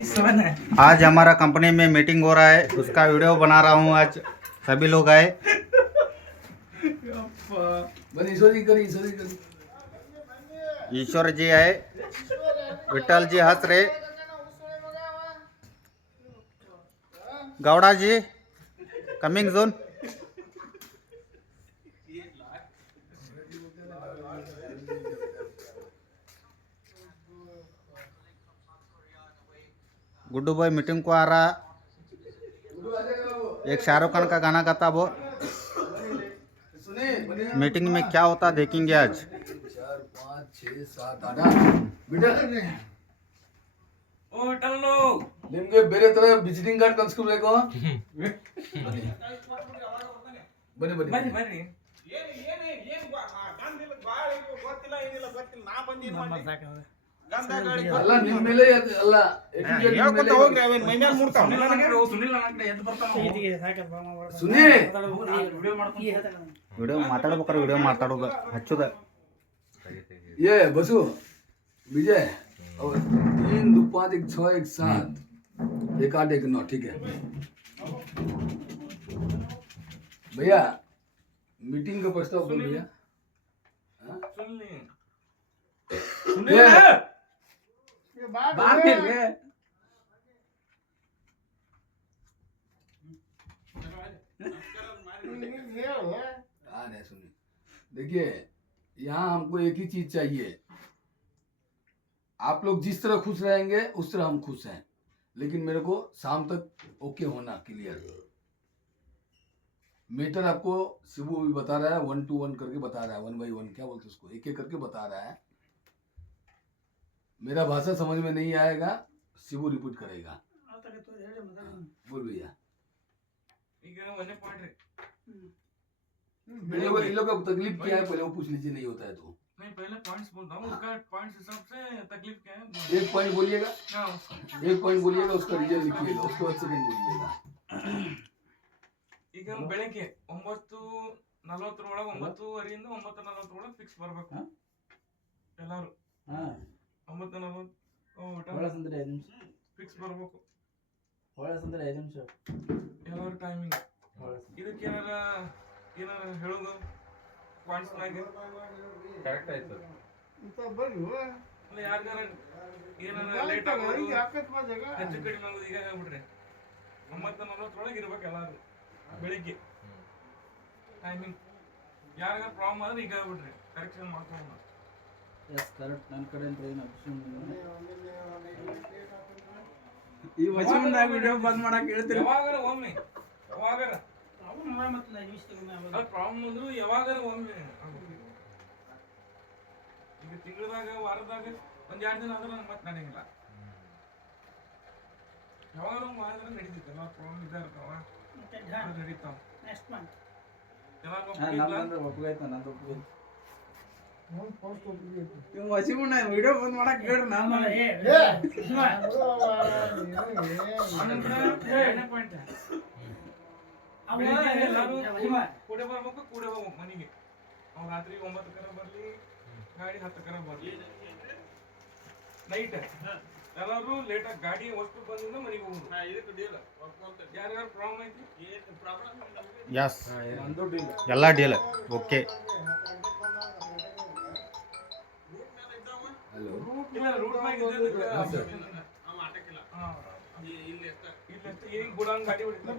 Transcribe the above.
आज हमारा कंपनी में मीटिंग हो रहा है, उसका वीडियो बना रहा हूँ। आज सभी लोग आए। ईश्वर जी आए, विठल जी हंस रहे, गौड़ा जी कमिंग जोन। गुड्डू भाई मीटिंग को आ रहा। एक शाहरुख खान का गाना गाता वो। मीटिंग में क्या होता देखेंगे आज। 4 5 6 7 8 ನಿಮ್ಗೆ ಬೇರೆ ತರ ವಿಸಿಟಿಂಗ್ ಕಾರ್ಡ್ ಕಳ್ಸ್ಕೊಬೇಕು. ಬನ್ನಿ ಬನ್ನಿ ಬನ್ನಿ ಬನ್ನಿ. ಅಲ್ಲ ನಿಮ್ಮ ಮೇಲೆ ಅಲ್ಲ ವಿಡಿಯೋ ಮಾತಾಡ್ಬೇಕಾರೆ ವಿಡಿಯೋ ಮಾತಾಡೋದು ಹಚ್ಚೋದ. ये बसु विजय और 3 2 5 1 6 1 7 1 8 1 9 ठीक है भैया. मीटिंग का प्रस्ताव बोल भैया. सुनिए देखिए, यहाँ हमको एक ही चीज चाहिए. आप लोग जिस तरह खुश रहेंगे उस तरह हम खुश हैं, लेकिन मेरे को शाम तक ओके होना क्लियर. मीटर आपको शिबू भी बता रहा है, 1 to 1 करके बता रहा है, 1 by 1 क्या बोलते उसको, एक एक करके बता रहा है. मेरा भाषा समझ में नहीं आएगा, शिबू रिपीट करेगा. बोल भैया. इन लोग का तकलीफ क्या है पहले वो पूछ लीजिए, नहीं होता है तो. नहीं पहले पॉइंट्स बोलता हूँ, उसका पॉइंट्स हिसाब से तकलीफ क्या है. एक पॉइंट बोलिएगा, हाँ, एक पॉइंट बोलिएगा, उसका रीजन लिखिएगा, उसके बाद सेकंड बोलिएगा. ಈಗ ಬೆಳಗ್ಗೆ 9:40 9:40ರಿಂದ 9:40 ಫಿಕ್ಸ್ ಬರಬೇಕು ಎಲ್ಲರೂ. 9:40 ಫಿಕ್ಸ್ ಬರಬೇಕು ಎಲ್ಲರೂ ಟೈಮಿಂಗ್. ಇದಕ್ಕೆ ಏನಾರ ಹೇಳೋದು ಪಾಯಿಂಟ್ಸ್ ಕರೆಕ್ಟ್ ಆಯ್ತು. ಯಾರಿಗಾರ ಏನಾರ ಲೇಟ್ ಆಗೋದು ಹೆಚ್ಚು ಕಡಿಮೆ ಆಗೋದು ಈಗ ಹೇಳ್ಬಿಡ್ರಿ. 9:40 ಇರ್ಬೇಕು ಎಲ್ಲಾರು ಬೆಳಿಗ್ಗೆ ಟೈಮಿಂಗ್. ಯಾರಿಗಾರ ಪ್ರಾಬ್ಲಮ್ ಆದ್ರೆ ಈಗ ಹೇಳ್ಬಿಡ್ರಿ, ಕರೆಕ್ಷನ್ ಮಾಡ್ಕೊಂಡು. ನನ್ನ ಕಡೆ ಈ ವಚನ ವಿಡಿಯೋ ಬಂದ್ ಮಾಡಕ್ ಹೇಳ್ತೀರಿ. ಯಾವಾಗಾರ ಒಮ್ಮೆ ಯಾವಾಗಾರ ಪ್ರಾಬ್ಲಮ್ ಅಂದ್ರು ಯಾವಾಗಾರ ಒಮ್ಮೆ. ಈಗ ತಿಂಗಳದಾಗ ವಾರದಾಗ 1-2 ದಿನ ಆದ್ರೆ ಮತ್ತೆ ನಡೆಯಂಗಿಲ್ಲ. ಯಾವಾಗಾರ ಮಾಡಿದ್ರೆ ನಡೀತಿತ್ತು. ಎಲ್ಲ ಪ್ರಾಬ್ಲಮ್ ಇದ್ದ ಇರ್ತಾವ, ನಡೀತಾವ. ವಿಡಿಯೋ ಬಂದ್ ಮಾಡಕ್ ಹೇಳ್ರಿ. ಎಲ್ಲಾರು ಕೂಡೆ ಬರ್ಬೇಕು, ಕೂಡೆ ಹೋಗ್ಬೇಕು ಮನೆಗೆ. ಅವ್ರು ರಾತ್ರಿ 9 ಬರ್ಲಿ, ಗಾಡಿ 10 ಬರ್ಲಿ. ನೈಟ್ ಎಲ್ಲರೂ ಲೇಟಾಗಿ ಗಾಡಿ ವಸ್ತು ಬಂದಿಂದ ಮನೆಗೆ ಹೋಗುದು. ಯಾರ್ಯಾರು ಪ್ರಾಬ್ಲಮ್ ಐತಿ ಯಸ್ ಎಲ್ಲ ಡೀಲ್ ಓಕೆ. ರೂಟ್ ಮ್ಯಾಗ ಈಗ ಗುಡಂಗ್ ಗಾಡಿ ಹೊಡಿತಾರೆ.